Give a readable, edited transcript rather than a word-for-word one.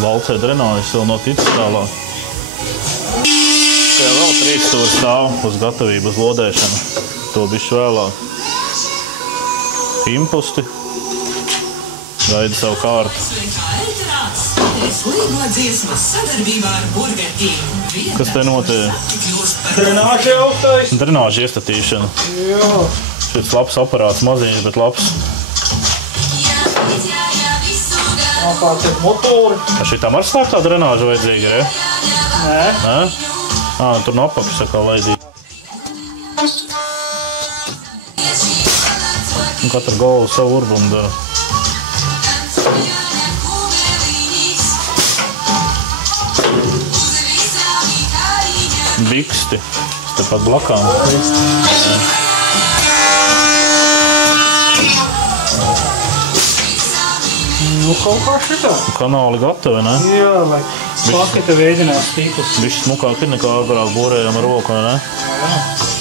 valcē drenāžas vēl nav ticis tālāk. Tie vēl 3 stūri stāv uz gatavību, uz lodēšanu. To bišķi vēlāk. Impusti. Gaida savu kārtu. Kas te notiek? Drenāža augtais. Drenāža iestatīšana. Jā. Šis labs aparāts, maziņš, bet labs. Kāds ir motori. Šitam ar slēptā drenāža vajadzīga, re? Nē. Nē? Tur no apakšas kā laidīt. Katra golva savu urbumu dara. Biksti. Tepat blakām. Nu, kaut kā šitā. Kanāli gatavi, ne? Jā, vai paketa veidinās tīklus. Bišķi smukāk ir nekā agrāk būrējām ar roku, vai ne? Jā.